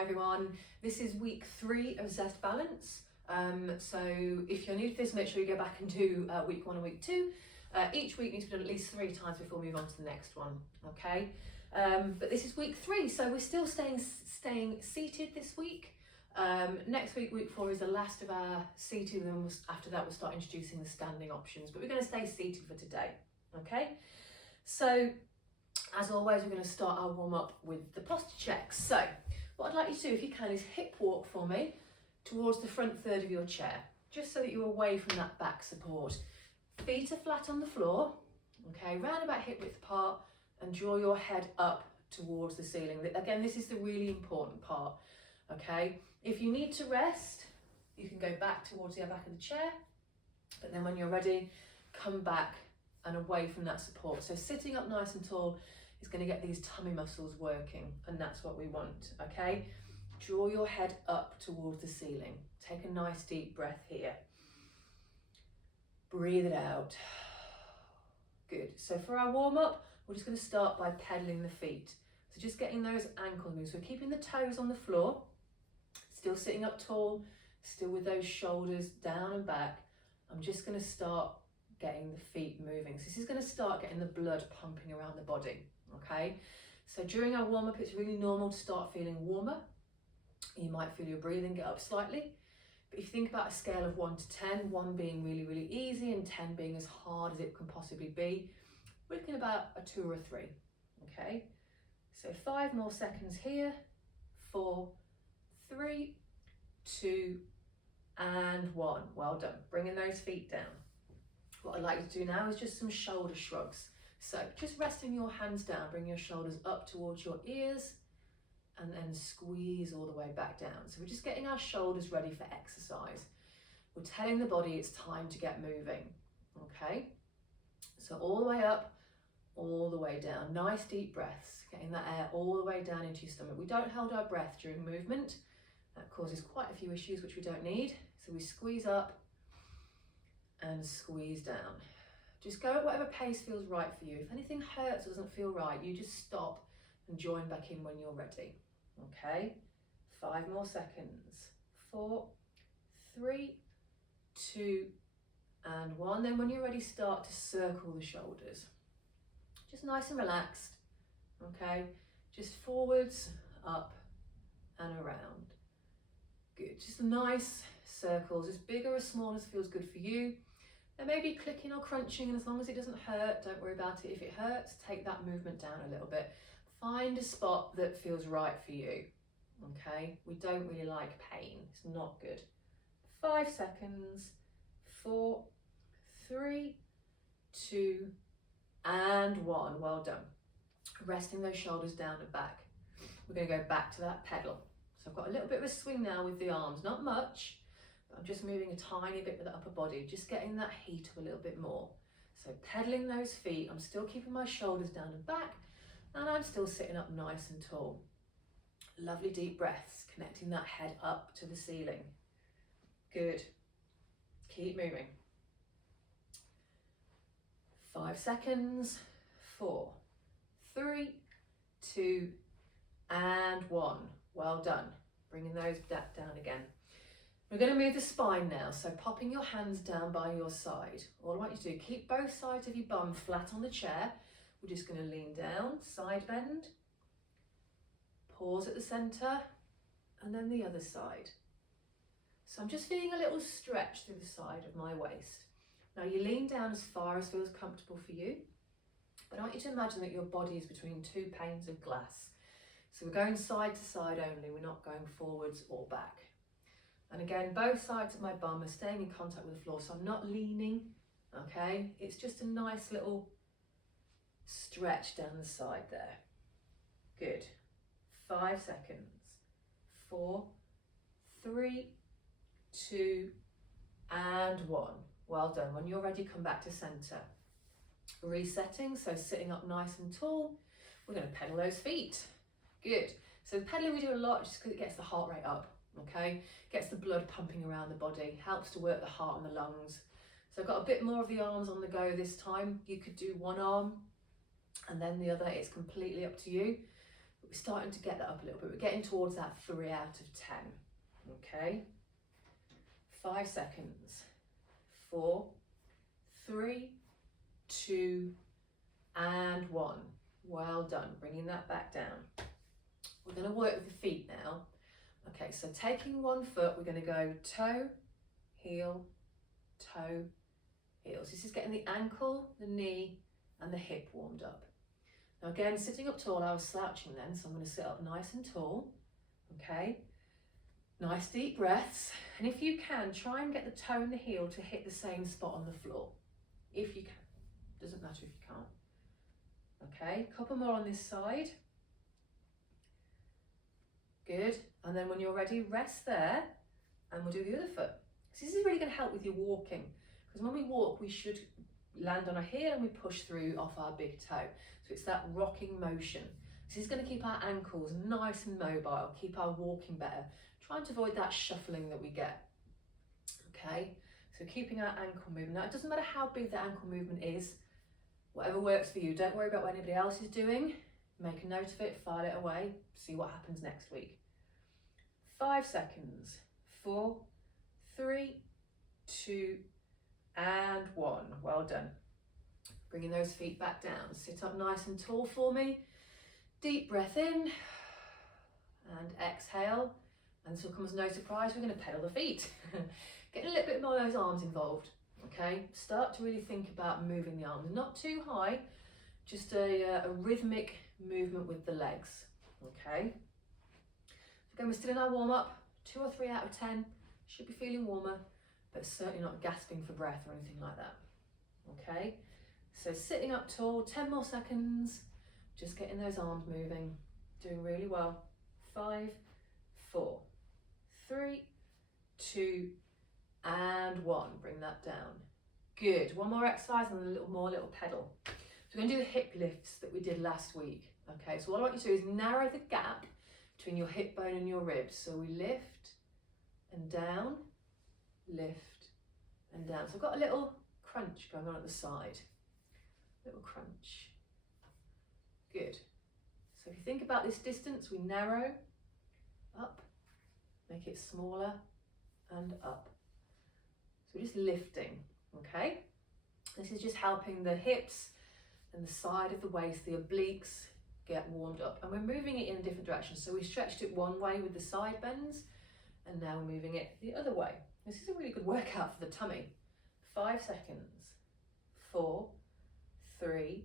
Hi everyone, this is week 3 of Zest Balance. So if you're new to this, make sure you go back and do week 1 and week 2. Each week needs to be done at least 3 times before we move on to the next one, okay? But this is week 3, so we're still staying seated this week. Next week, week 4, is the last of our seated, and then after that we'll start introducing the standing options, but we're going to stay seated for today, okay? So as always, we're going to start our warm-up with the posture check. So what I'd like you to do, if you can, is hip walk for me towards the front third of your chair, just so that you're away from that back support. Feet are flat on the floor, okay, round about hip width apart, and draw your head up towards the ceiling. Again, this is the really important part, okay? If you need to rest, you can go back towards the back of the chair, but then when you're ready, come back and away from that support. So sitting up nice and tall is going to get these tummy muscles working, and that's what we want, okay? Draw your head up towards the ceiling. Take a nice deep breath here. Breathe it out. Good. So for our warm-up, we're just going to start by pedaling the feet. So just getting those ankles moving. So we're keeping the toes on the floor, still sitting up tall, still with those shoulders down and back. I'm just going to start getting the feet moving. So this is going to start getting the blood pumping around the body, okay? So during our warm-up, it's really normal to start feeling warmer. You might feel your breathing get up slightly. But if you think about a scale of 1 to 10, 1 being really, really easy and 10 being as hard as it can possibly be, we're looking about a 2 or a 3, okay? So 5 more seconds here, 4, 3, 2, and 1. Well done. Bringing those feet down. What I'd like you to do now is just some shoulder shrugs. So just resting your hands down, bring your shoulders up towards your ears, and then squeeze all the way back down. So we're just getting our shoulders ready for exercise. We're telling the body it's time to get moving, okay? So all the way up, all the way down. Nice deep breaths, getting that air all the way down into your stomach. We don't hold our breath during movement. That causes quite a few issues which we don't need. So we squeeze up and squeeze down. Just go at whatever pace feels right for you. If anything hurts or doesn't feel right, you just stop and join back in when you're ready. Okay, 5 more seconds. 4, 3, 2, and 1. Then when you're ready, start to circle the shoulders. Just nice and relaxed, okay? Just forwards, up, and around. Good, just nice circles, as big or as small as feels good for you. There may be clicking or crunching, and as long as it doesn't hurt, don't worry about it. If it hurts, take that movement down a little bit. Find a spot that feels right for you, okay? We don't really like pain, it's not good. 5 seconds, 4, 3, 2, and 1. Well done. Resting those shoulders down and back. We're going to go back to that pedal. So I've got a little bit of a swing now with the arms, not much, but I'm just moving a tiny bit with the upper body, just getting that heat up a little bit more. So pedaling those feet, I'm still keeping my shoulders down and back, and I'm still sitting up nice and tall. Lovely deep breaths, connecting that head up to the ceiling. Good. Keep moving. 5 seconds. 4, 3, 2, and 1. Well done. Bringing those back down again. We're going to move the spine now, so popping your hands down by your side. All I want you to do, keep both sides of your bum flat on the chair. We're just going to lean down, side bend, pause at the centre, and then the other side. So I'm just feeling a little stretch through the side of my waist. Now you lean down as far as feels comfortable for you, but I want you to imagine that your body is between 2 panes of glass. So we're going side to side only, we're not going forwards or back. And again, both sides of my bum are staying in contact with the floor, so I'm not leaning, okay? It's just a nice little stretch down the side there. Good. 5 seconds. 4, 3, 2, and 1. Well done. When you're ready, come back to centre. Resetting, so sitting up nice and tall. We're going to pedal those feet. Good. So the pedaling we do a lot just because it gets the heart rate up, okay? Gets the blood pumping around the body, helps to work the heart and the lungs. So I've got a bit more of the arms on the go this time. You could do one arm and then the other, it's completely up to you. We're starting to get that up a little bit. We're getting towards that 3 out of 10. Okay. 5 seconds. 4, 3, 2, and 1. Well done. Bringing that back down. We're going to work with the feet now. Okay, so taking one foot, we're going to go toe, heel, toe, heel. So this is getting the ankle, the knee, and the hip warmed up. Now again, sitting up tall, I was slouching then, so I'm going to sit up nice and tall. Okay, nice deep breaths. And if you can, try and get the toe and the heel to hit the same spot on the floor. If you can. Doesn't matter if you can't. Okay, couple more on this side. Good. And then when you're ready, rest there, and we'll do the other foot. So this is really going to help with your walking, because when we walk, we should land on our heel and we push through off our big toe. So it's that rocking motion. This is going to keep our ankles nice and mobile, keep our walking better, trying to avoid that shuffling that we get. Okay, so keeping our ankle moving. Now, it doesn't matter how big the ankle movement is, whatever works for you. Don't worry about what anybody else is doing. Make a note of it, file it away, see what happens next week. 5 seconds. 4, 3, 2, and 1. Well done. Bringing those feet back down. Sit up nice and tall for me. Deep breath in and exhale. And this will come as no surprise, we're going to pedal the feet. Getting a little bit more of those arms involved. Okay, start to really think about moving the arms. Not too high, just a rhythmic movement with the legs. Okay. Again, we're still in our warm up. 2 or 3 out of 10. Should be feeling warmer, but certainly not gasping for breath or anything like that. Okay, so sitting up tall, 10 more seconds, just getting those arms moving, doing really well. 5, 4, 3, 2, and 1. Bring that down. Good. One more exercise and a little pedal. So we're going to do the hip lifts that we did last week. Okay, so what I want you to do is narrow the gap between your hip bone and your ribs. So we lift and down, lift and down. So I've got a little crunch going on at the side. Little crunch. Good. So if you think about this distance, we narrow, up, make it smaller, and up. So we're just lifting, okay? This is just helping the hips and the side of the waist, the obliques, get warmed up. And we're moving it in a different direction. So we stretched it one way with the side bends, and now we're moving it the other way. This is a really good workout for the tummy. 5 seconds. 4, 3,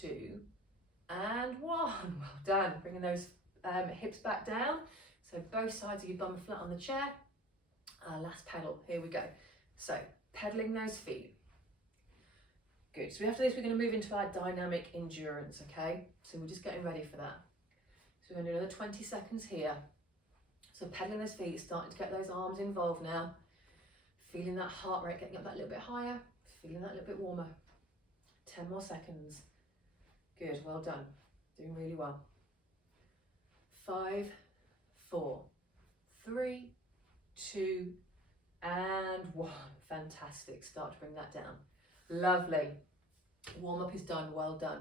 2, and 1. Well done. Bringing those hips back down. So both sides of your bum flat on the chair. Last pedal. Here we go. So pedaling those feet. Good. So after this, we're going to move into our dynamic endurance. Okay. So we're just getting ready for that. So we're going to do another 20 seconds here. So pedaling those feet, starting to get those arms involved now. Feeling that heart rate getting up that little bit higher. Feeling that a little bit warmer. 10 more seconds. Good, well done. Doing really well. 5, 4, 3, 2, and 1. Fantastic. Start to bring that down. Lovely. Warm up is done. Well done.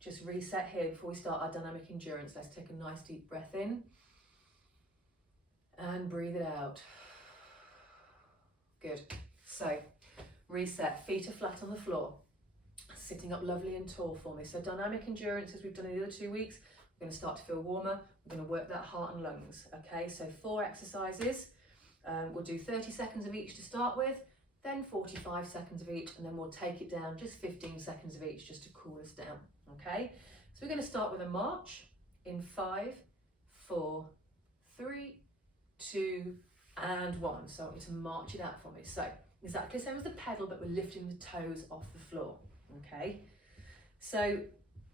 Just reset here before we start our dynamic endurance. Let's take a nice deep breath in and breathe it out. Good. So reset. Feet are flat on the floor. Sitting up lovely and tall for me. So dynamic endurance, as we've done in the other 2 weeks, we're going to start to feel warmer. We're going to work that heart and lungs. Okay, so 4 exercises. We'll do 30 seconds of each to start with, then 45 seconds of each, and then we'll take it down just 15 seconds of each just to cool us down. Okay, so we're going to start with a march in 5, 4, 3, 2, and 1. So I want you to march it out for me. So exactly the same as the pedal, but we're lifting the toes off the floor. Okay, so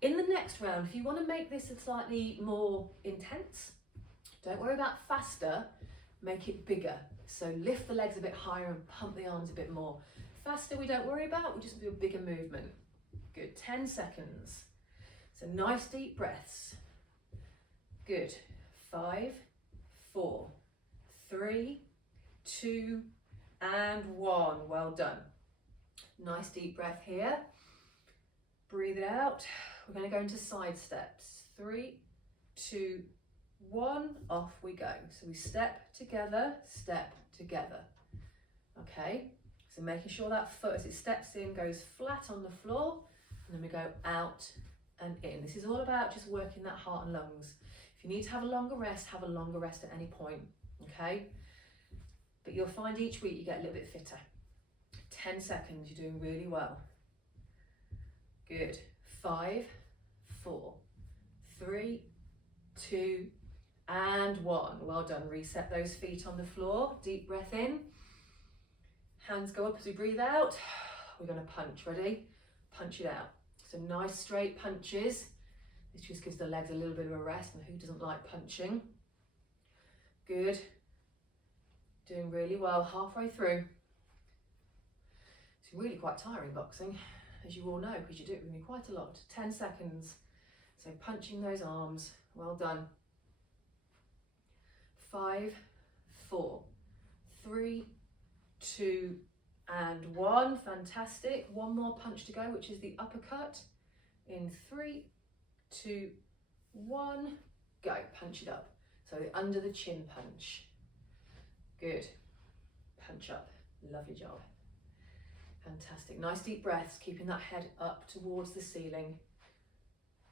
in the next round, if you want to make this a slightly more intense, don't worry about faster, make it bigger. So lift the legs a bit higher and pump the arms a bit more. Faster we don't worry about, we just do a bigger movement. Good, 10 seconds. So nice deep breaths. Good, 5, 4, 3, 2, and 1. Well done. Nice deep breath here. Breathe it out. We're going to go into side steps. 3, 2, 1, off we go. So we step together, okay? So making sure that foot as it steps in goes flat on the floor, and then we go out and in. This is all about just working that heart and lungs. If you need to have a longer rest at any point, okay? But you'll find each week you get a little bit fitter. 10 seconds, you're doing really well. Good. 5, 4, 3, 2, and 1. Well done. Reset those feet on the floor. Deep breath in. Hands go up as we breathe out. We're going to punch. Ready? Punch it out. So nice straight punches. This just gives the legs a little bit of a rest, and who doesn't like punching? Good. Doing really well. Halfway through. It's really quite tiring, boxing, as you all know, because you do it with me quite a lot. 10 seconds. So punching those arms. Well done. 5, 4, 3, 2, and 1. Fantastic. One more punch to go, which is the uppercut. In 3, 2, 1, go. Punch it up. So the under the chin punch. Good. Punch up. Lovely job. Fantastic. Nice deep breaths, keeping that head up towards the ceiling.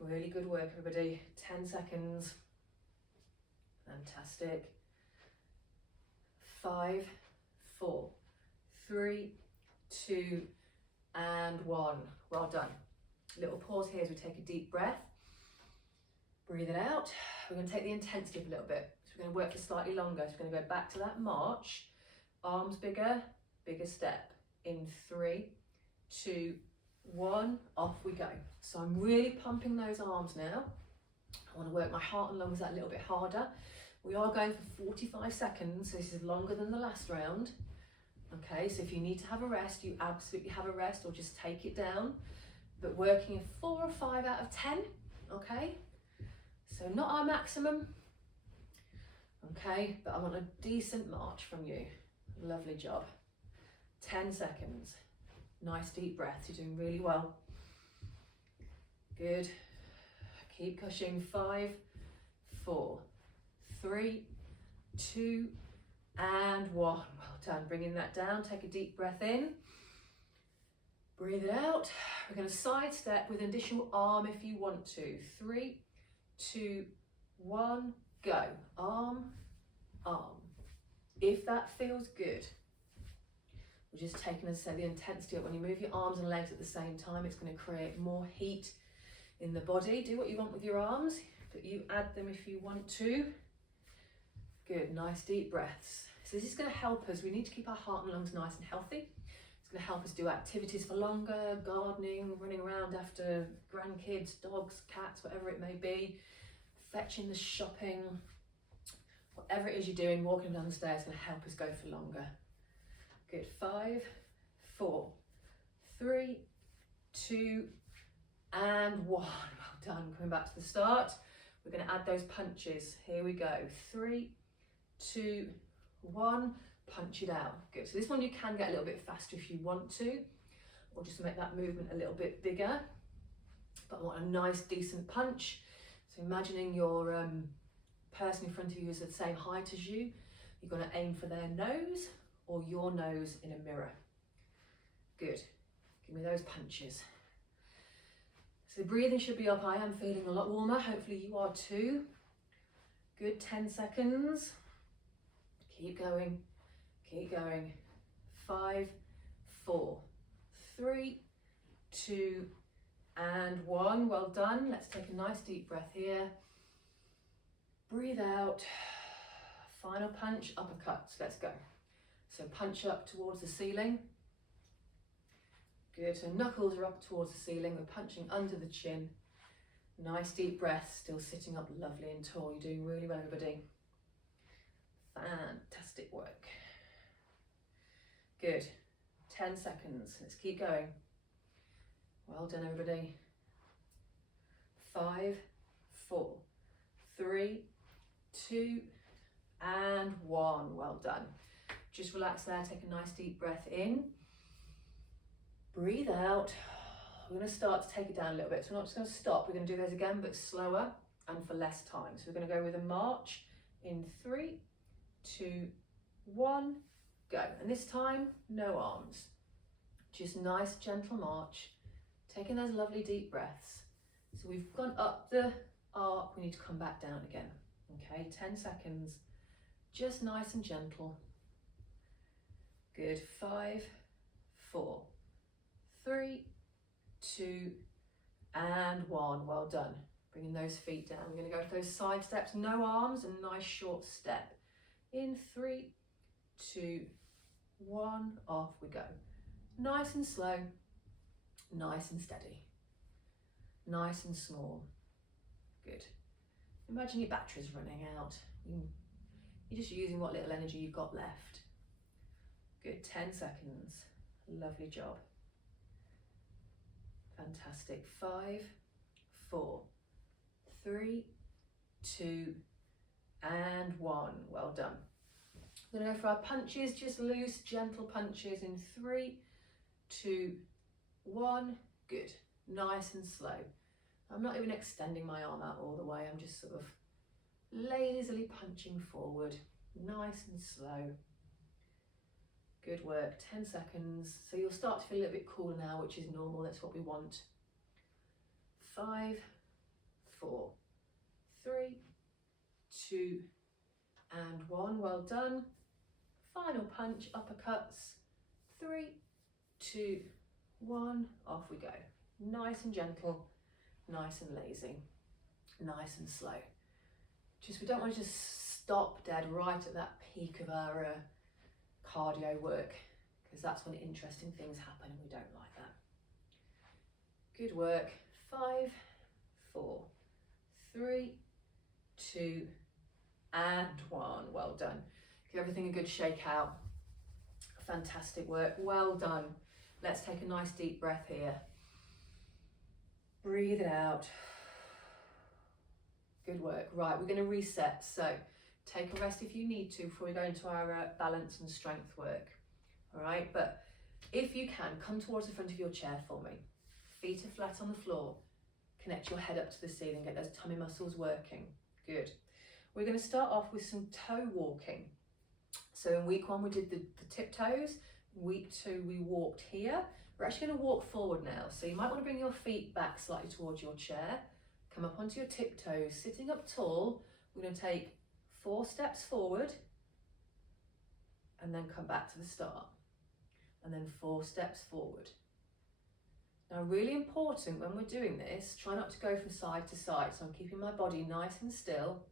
Really good work, everybody. 10 seconds. Fantastic. 5, 4, 3, 2, and 1. Well done. Little pause here as we take a deep breath. Breathe it out. We're going to take the intensity up a little bit. So we're going to work for slightly longer. So we're going to go back to that march. Arms bigger, bigger step. In 3, 2, 1, off we go. So I'm really pumping those arms now. I want to work my heart and lungs that little bit harder. We are going for 45 seconds, so this is longer than the last round. Okay, so if you need to have a rest, you absolutely have a rest, or just take it down. But working a 4 or 5 out of 10, okay? So not our maximum, okay? But I want a decent march from you. Lovely job. 10 seconds. Nice deep breaths. You're doing really well. Good. Keep pushing. 5, 4, 3, 2, and 1. Well done. Bringing that down. Take a deep breath in. Breathe it out. We're going to side step with an additional arm if you want to. 3, 2, 1, go. Arm, arm. If that feels good, we're just taking, as I said, the intensity up. When you move your arms and legs at the same time, it's going to create more heat in the body. Do what you want with your arms, but you add them if you want to. Good, nice deep breaths. So this is going to help us. We need to keep our heart and lungs nice and healthy. It's going to help us do activities for longer, gardening, running around after grandkids, dogs, cats, whatever it may be, fetching the shopping, whatever it is you're doing, walking down the stairs is going to help us go for longer. Good. 5, 4, 3, 2, and 1. Well done. Coming back to the start. We're going to add those punches. Here we go. 3, 2, 1. Punch it out. Good. So this one you can get a little bit faster if you want to, or just make that movement a little bit bigger. But I want a nice, decent punch. So imagining your person in front of you is the same height as you. You're going to aim for their nose or your nose in a mirror. Good. Give me those punches. So the breathing should be up. I am feeling a lot warmer. Hopefully you are too. Good. 10 seconds. Keep going. Keep going. 5, 4, 3, 2, and 1. Well done. Let's take a nice deep breath here. Breathe out. Final punch, uppercuts. Let's go. So punch up towards the ceiling. Good. So knuckles are up towards the ceiling. We're punching under the chin. Nice deep breath. Still sitting up lovely and tall. You're doing really well, everybody. Fantastic work. Good. 10 seconds. Let's keep going. Well done, everybody. 5, 4, 3, 2, and 1. Well done. Just relax there. Take a nice deep breath in. Breathe out. We're going to start to take it down a little bit. So we're not just going to stop. We're going to do those again, but slower and for less time. So we're going to go with a march in 3, 2, 1, go. And this time, no arms. Just nice, gentle march, taking those lovely deep breaths. So we've gone up the arc, we need to come back down again. Okay, 10 seconds, just nice and gentle. Good, 5, 4, 3, 2, and 1. Well done. Bringing those feet down. We're going to go for those side steps, no arms, and nice short step. In 3, 2, 1, off we go. Nice and slow, nice and steady, nice and small. Good. Imagine your battery's running out. You're just using what little energy you've got left. Good, 10 seconds. Lovely job. Fantastic. 5, 4, 3, 2, and 1. Well done. We're going to go for our punches, just loose, gentle punches in 3, 2, 1. Good. Nice and slow. I'm not even extending my arm out all the way. I'm just sort of lazily punching forward. Nice and slow. Good work. 10 seconds. So you'll start to feel a little bit cooler now, which is normal. That's what we want. 5, 4, 3, 2, and 1. Well done. Final punch, uppercuts. 3, 2, 1. Off we go. Nice and gentle, nice and lazy, nice and slow. We don't want to just stop dead right at that peak of our cardio work, because that's when interesting things happen and we don't like that. Good work. 5, 4, 3, 2, and 1. Well done. Give everything a good shake out. Fantastic work. Well done. Let's take a nice deep breath here. Breathe it out. Good work. Right, we're going to reset. So take a rest if you need to before we go into our balance and strength work. All right, but if you can, come towards the front of your chair for me. Feet are flat on the floor. Connect your head up to the ceiling. Get those tummy muscles working. Good. We're going to start off with some toe walking. So in week 1 we did the tiptoes. Week 2 we walked here. We're actually going to walk forward now. So you might want to bring your feet back slightly towards your chair. Come up onto your tiptoes, sitting up tall. We're going to take 4 steps forward and then come back to the start. And then 4 steps forward. Now, really important when we're doing this, try not to go from side to side. So I'm keeping my body nice and still.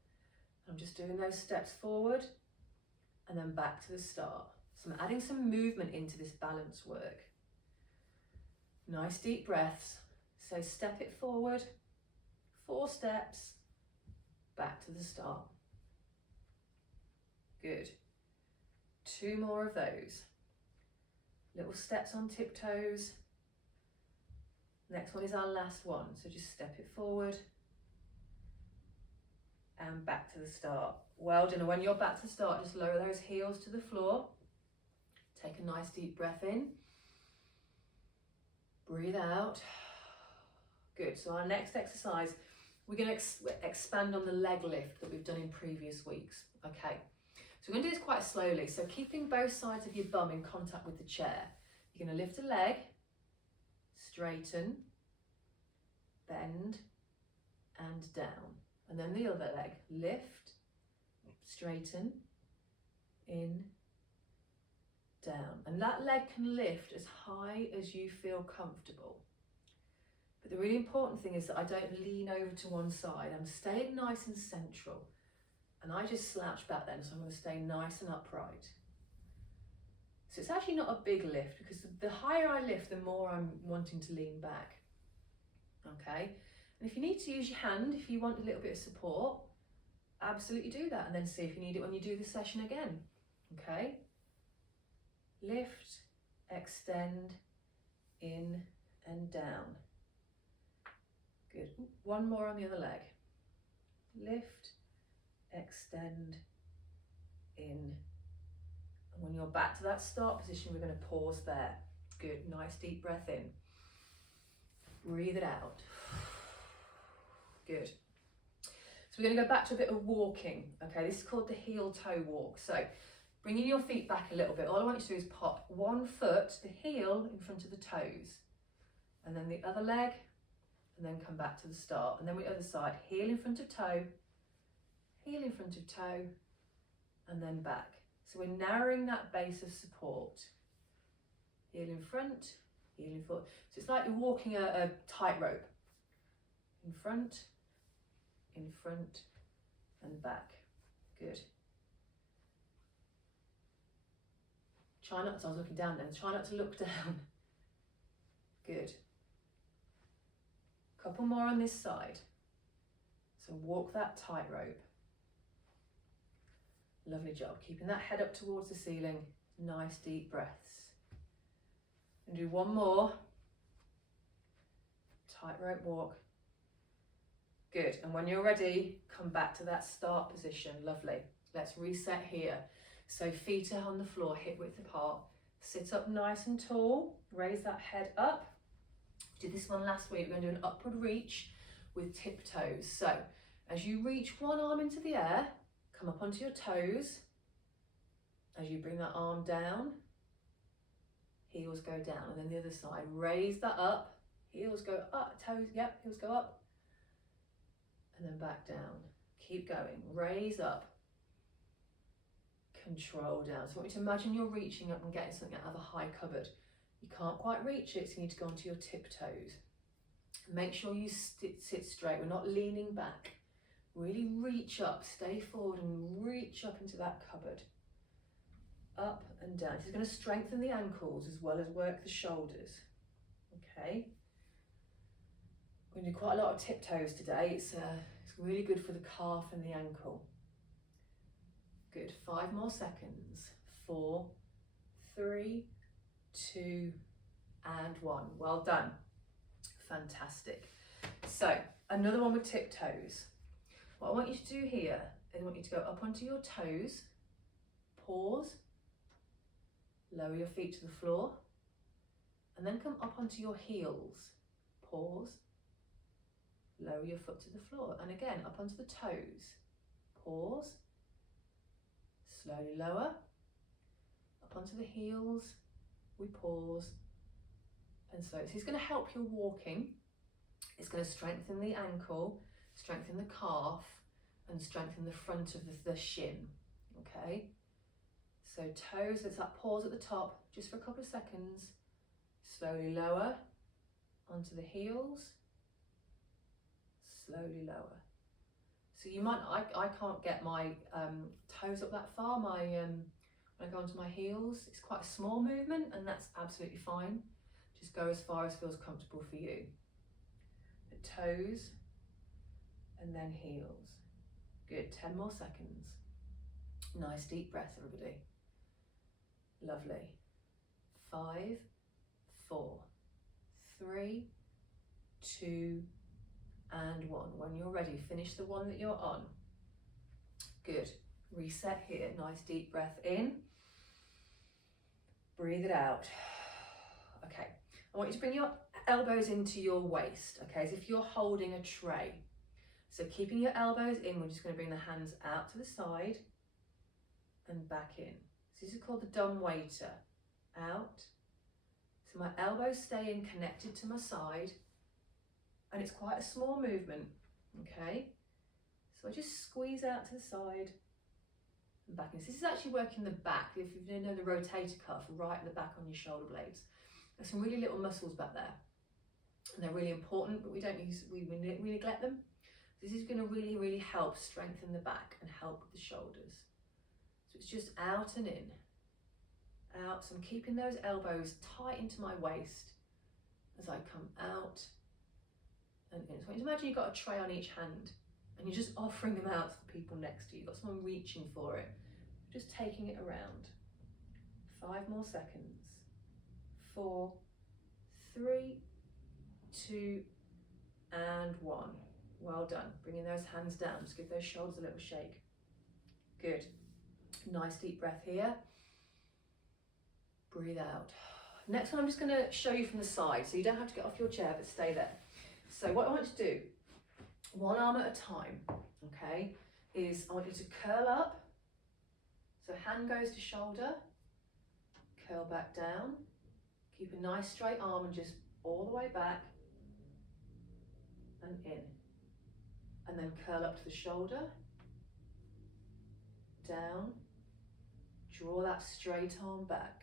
I'm just doing those steps forward and then back to the start. So I'm adding some movement into this balance work. Nice deep breaths. So step it forward, 4 steps, back to the start. Good. 2 more of those. Little steps on tiptoes. Next one is our last one. So just step it forward and back to the start. Well done. And when you're back to the start, just lower those heels to the floor. Take a nice deep breath in. Breathe out. Good. So our next exercise, we're going to expand on the leg lift that we've done in previous weeks. Okay. So we're going to do this quite slowly. So keeping both sides of your bum in contact with the chair. You're going to lift a leg, straighten, bend, and down. And then the other leg, lift, straighten, in, down. And that leg can lift as high as you feel comfortable. But the really important thing is that I don't lean over to one side. I'm staying nice and central. And I just slouch back then, so I'm going to stay nice and upright. So it's actually not a big lift, because the higher I lift, the more I'm wanting to lean back. Okay? And if you need to use your hand, if you want a little bit of support, absolutely do that, and then see if you need it when you do the session again. Okay? Lift, extend, in and down. Good. One more on the other leg. Lift, extend, in. And when you're back to that start position, we're going to pause there. Good. Nice deep breath in. Breathe it out. Good. So we're going to go back to a bit of walking. Okay, this is called the heel toe walk. So bringing your feet back a little bit. All I want you to do is pop one foot, the heel, in front of the toes, and then the other leg, and then come back to the start. And then the other side, heel in front of toe, heel in front of toe, and then back. So we're narrowing that base of support. Heel in front, heel in front. So it's like you're walking a tightrope. In front, and back. Good. Try not to, I was looking down then, try not to look down. Good. Couple more on this side. So walk that tightrope. Lovely job. Keeping that head up towards the ceiling. Nice deep breaths. And do one more. Tightrope walk. Good. And when you're ready, come back to that start position. Lovely. Let's reset here. So feet are on the floor, hip width apart. Sit up nice and tall. Raise that head up. Did this one last week. We're going to do an upward reach with tiptoes. So as you reach one arm into the air, come up onto your toes. As you bring that arm down, heels go down. And then the other side, raise that up. Heels go up, toes, yep, heels go up. And then back down. Keep going. Raise up. Control down. So I want you to imagine you're reaching up and getting something out of a high cupboard. You can't quite reach it, so you need to go onto your tiptoes. Make sure you sit straight. We're not leaning back. Really reach up, stay forward and reach up into that cupboard. Up and down. This is going to strengthen the ankles as well as work the shoulders. Okay. We're going to do quite a lot of tiptoes today. It's really good for the calf and the ankle. Good. 5 more seconds. 4, 3, 2, and 1. Well done. Fantastic. So another one with tiptoes. What I want you to do here is I want you to go up onto your toes, pause, lower your feet to the floor, and then come up onto your heels, pause, lower your foot to the floor, and again up onto the toes, pause, slowly lower, up onto the heels, we pause, and so it's going to help your walking. It's going to strengthen the ankle, strengthen the calf, and strengthen the front of the shin. Okay, so toes, there's that pause at the top just for a couple of seconds. Slowly lower onto the heels, slowly lower. So you might, I can't get my toes up that far. When I go onto my heels, it's quite a small movement, and that's absolutely fine. Just go as far as feels comfortable for you. The toes and then heels. Good, 10 more seconds. Nice deep breath, everybody. Lovely. 5, 4, 3, 2, and 1. When you're ready, finish the one that you're on. Good. Reset here. Nice deep breath in. Breathe it out. Okay. I want you to bring your elbows into your waist, okay, as if you're holding a tray. So keeping your elbows in, we're just going to bring the hands out to the side and back in. So this is called the dumb waiter. Out. So my elbows stay in, connected to my side, and it's quite a small movement, okay? So I just squeeze out to the side and back in. So this is actually working the back. If you know the rotator cuff, right at the back on your shoulder blades. There's some really little muscles back there, and they're really important, but we neglect them. This is going to really, really help strengthen the back and help with the shoulders. So it's just out and in, out. So I'm keeping those elbows tight into my waist as I come out and in. So imagine you've got a tray on each hand and you're just offering them out to the people next to you. You've got someone reaching for it, just taking it around. 5 more seconds. 4, 3, 2, and 1. Well done. Bringing those hands down. Just give those shoulders a little shake. Good. Nice deep breath here. Breathe out. Next one I'm just going to show you from the side, so you don't have to get off your chair, but stay there. So what I want you to do, one arm at a time, okay, is I want you to curl up. So hand goes to shoulder, curl back down, keep a nice straight arm and just all the way back and in. And then curl up to the shoulder, down, draw that straight arm back.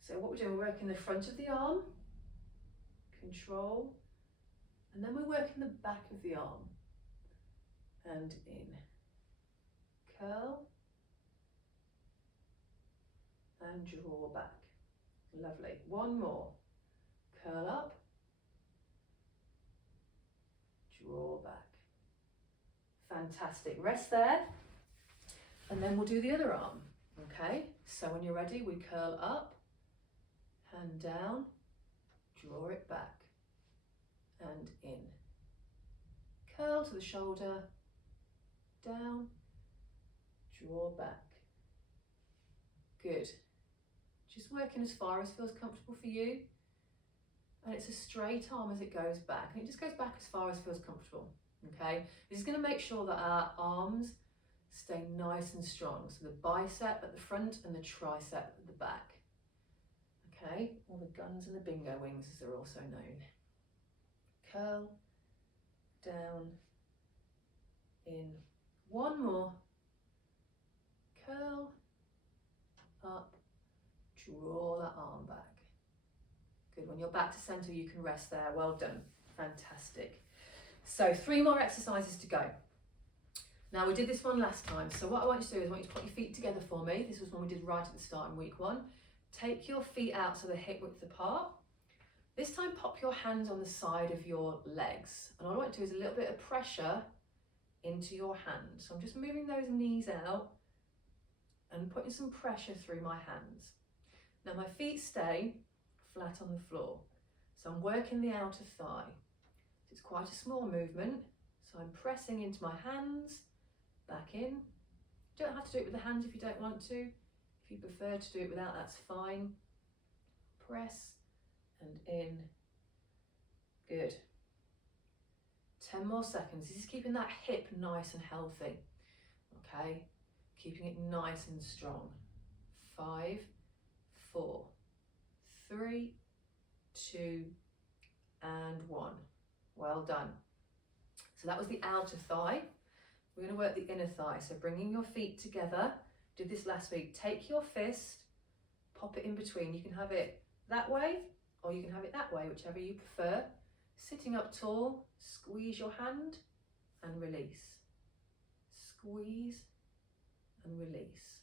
So what we're doing, we're working the front of the arm, control, and then we're working the back of the arm, and in. Curl, and draw back. Lovely. One more. Curl up, draw back. Fantastic. Rest there, and then we'll do the other arm. Okay, so when you're ready, we curl up, hand down, draw it back, and in. Curl to the shoulder, down, draw back. Good. Just working as far as feels comfortable for you. And it's a straight arm as it goes back. And it just goes back as far as feels comfortable. Okay? This is going to make sure that our arms stay nice and strong. So the bicep at the front and the tricep at the back. Okay? Or the guns and the bingo wings as they're also known. Curl, down, in. One more. Curl, up, draw that arm back. Good. When you're back to center, you can rest there. Well done. Fantastic. So 3 more exercises to go. Now we did this one last time. So what I want you to do is I want you to put your feet together for me. This was one we did right at the start in week 1. Take your feet out so they're hip width apart. This time pop your hands on the side of your legs. And all I want to do is a little bit of pressure into your hands. So I'm just moving those knees out and putting some pressure through my hands. Now my feet stay flat on the floor. So I'm working the outer thigh. It's quite a small movement. So I'm pressing into my hands, back in. You don't have to do it with the hands if you don't want to. If you prefer to do it without, that's fine. Press and in. Good. 10 more seconds. This is keeping that hip nice and healthy. Okay. Keeping it nice and strong. 5, 4, 3, 2, and 1. Well done. So that was the outer thigh. We're going to work the inner thigh. So bringing your feet together. Did this last week. Take your fist, pop it in between. You can have it that way or you can have it that way, whichever you prefer. Sitting up tall, squeeze your hand and release. Squeeze and release.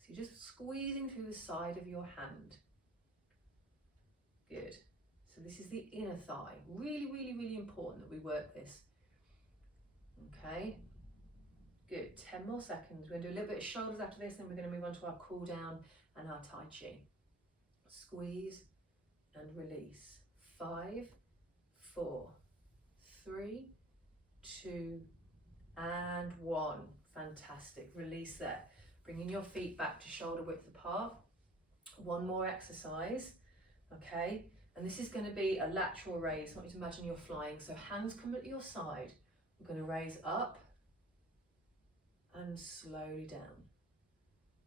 So you're just squeezing through the side of your hand. Good. So this is the inner thigh. Really, really, really important that we work this. Okay. Good. 10 more seconds. We're going to do a little bit of shoulders after this, then we're going to move on to our cool down and our Tai Chi. Squeeze and release. 5, 4, 3, 2, and 1. Fantastic. Release there. Bringing your feet back to shoulder width apart. One more exercise. Okay. And this is going to be a lateral raise. I want you to imagine you're flying. So hands come at your side. We're going to raise up and slowly down.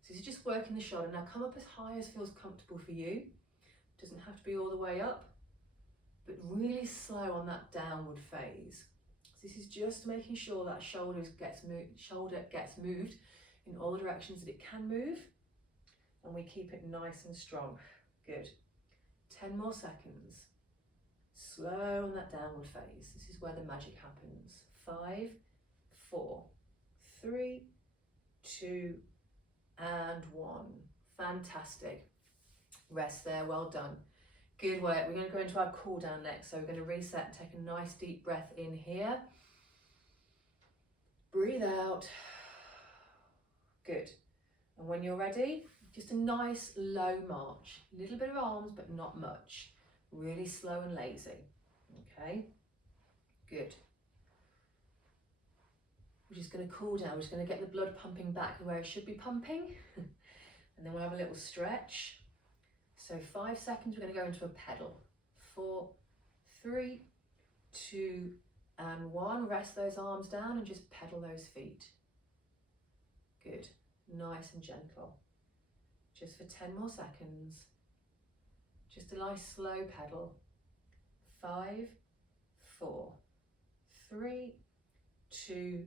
So this is just working the shoulder. Now come up as high as feels comfortable for you. Doesn't have to be all the way up, but really slow on that downward phase. So this is just making sure that shoulder gets moved in all the directions that it can move, and we keep it nice and strong. Good. 10 more seconds. Slow on that downward phase. This is where the magic happens. 5, 4, 3, 2, and 1. Fantastic. Rest there. Well done. Good work. We're going to go into our cool down next. So we're going to reset and take a nice deep breath in here. Breathe out. Good. And when you're ready, just a nice low march. A little bit of arms, but not much. Really slow and lazy. Okay. Good. We're just going to cool down. We're just going to get the blood pumping back where it should be pumping. And then we'll have a little stretch. So 5 seconds, we're going to go into a pedal. 4, 3, 2, And 1, rest those arms down and just pedal those feet. Good, nice and gentle. Just for 10 more seconds. Just a nice slow pedal. 5, 4, 3, 2,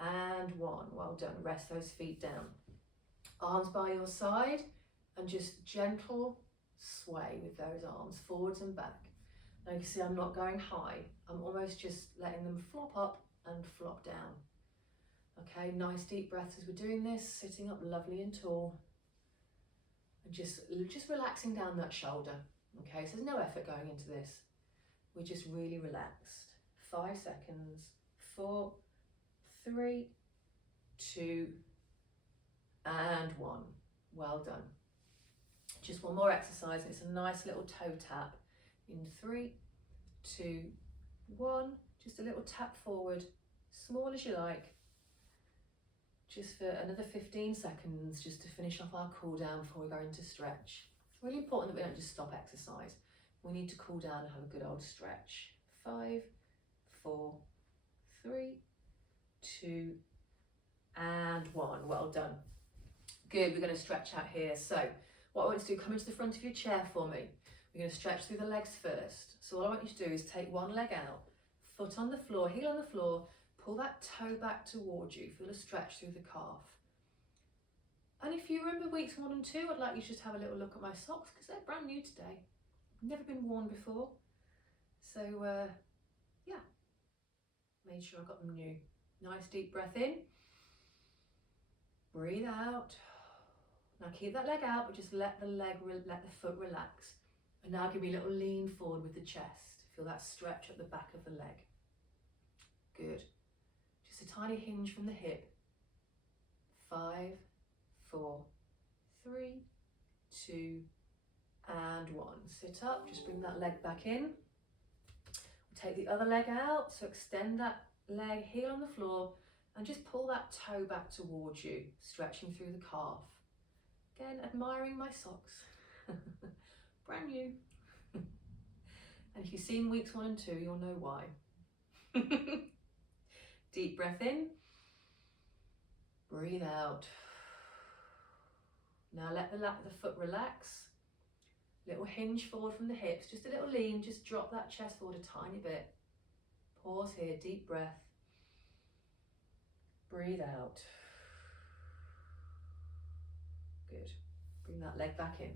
and 1. Well done. Rest those feet down. Arms by your side and just gentle sway with those arms forwards and back. Now you can see I'm not going high. I'm almost just letting them flop up and flop down. Okay, nice deep breaths as we're doing this, sitting up lovely and tall. And just relaxing down that shoulder. Okay, so there's no effort going into this. We're just really relaxed. 5 seconds. 4, 3, 2, and 1. Well done. Just one more exercise. It's a nice little toe tap. In 3, 2, 1. Just a little tap forward, small as you like. Just for another 15 seconds, just to finish off our cool down before we go into stretch. It's really important that we don't just stop exercise. We need to cool down and have a good old stretch. 5, 4, 3, 2, and 1. Well done. Good, we're going to stretch out here. So what I want you to do, come into the front of your chair for me. We're going to stretch through the legs first. So all I want you to do is take one leg out, foot on the floor, heel on the floor, pull that toe back towards you. Feel a stretch through the calf. And if you remember weeks 1 and 2, I'd like you to just have a little look at my socks because they're brand new today. Never been worn before. So yeah, made sure I got them new. Nice deep breath in. Breathe out. Now keep that leg out, but just let the foot relax. And now give me a little lean forward with the chest. Feel that stretch at the back of the leg. Good. Just a tiny hinge from the hip. 5, 4, 3, 2, and 1. Sit up, just bring that leg back in. We'll take the other leg out, so extend that leg, heel on the floor, and just pull that toe back towards you, stretching through the calf. Again, admiring my socks. Brand new. And if you've seen weeks 1 and 2, you'll know why. Deep breath in. Breathe out. Now let the foot relax. Little hinge forward from the hips, just a little lean, just drop that chest forward a tiny bit. Pause here, deep breath. Breathe out. Good. Bring that leg back in.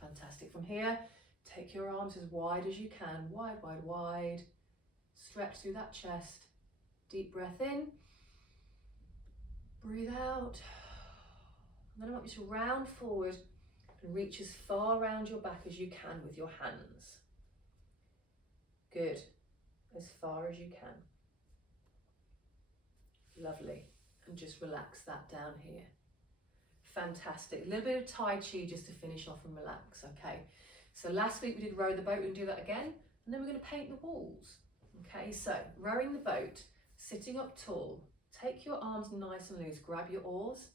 Fantastic. From here, take your arms as wide as you can. Wide, wide, wide. Stretch through that chest. Deep breath in. Breathe out. And then I want you to round forward and reach as far around your back as you can with your hands. Good. As far as you can. Lovely. And just relax that down here. Fantastic. A little bit of Tai Chi just to finish off and relax, okay? So last week we did row the boat, we're going to do that again, and then we're going to paint the walls. Okay, so rowing the boat, sitting up tall, take your arms nice and loose, grab your oars,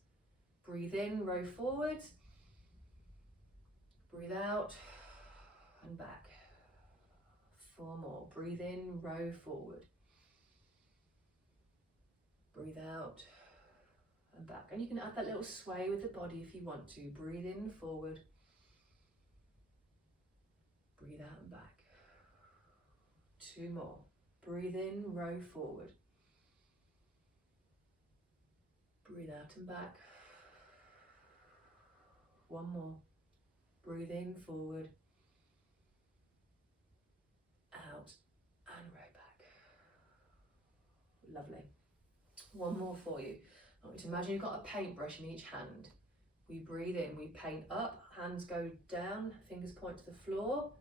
breathe in, row forwards, breathe out and back. 4 more, breathe in, row forward, breathe out and back. And you can add that little sway with the body if you want to. Breathe in, forward, breathe out and back. 2 more. Breathe in, row forward. Breathe out and back. 1 more. Breathe in, forward. Out and row back. Lovely. 1 more for you. I want you to imagine you've got a paintbrush in each hand. We breathe in, we paint up, hands go down, fingers point to the floor.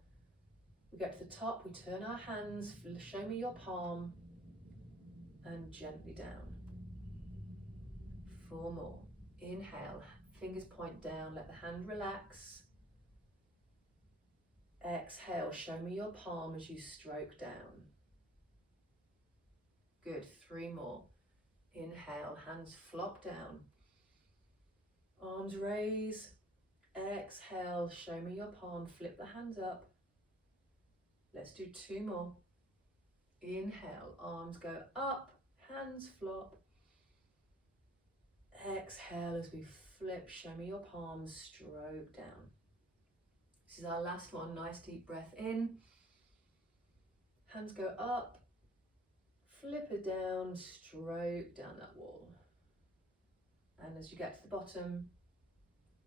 We get to the top, we turn our hands, show me your palm, and gently down. 4 more. Inhale, fingers point down, let the hand relax. Exhale, show me your palm as you stroke down. Good, 3 more. Inhale, hands flop down. Arms raise. Exhale, show me your palm, flip the hands up. Let's do 2 more. Inhale, arms go up, hands flop. Exhale as we flip, show me your palms, stroke down. This is our last one, nice deep breath in. Hands go up, flip it down, stroke down that wall. And as you get to the bottom,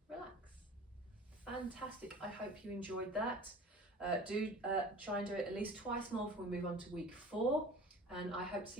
relax. Fantastic, I hope you enjoyed that. Do try and do it at least twice more before we move on to week 4. And I hope to see you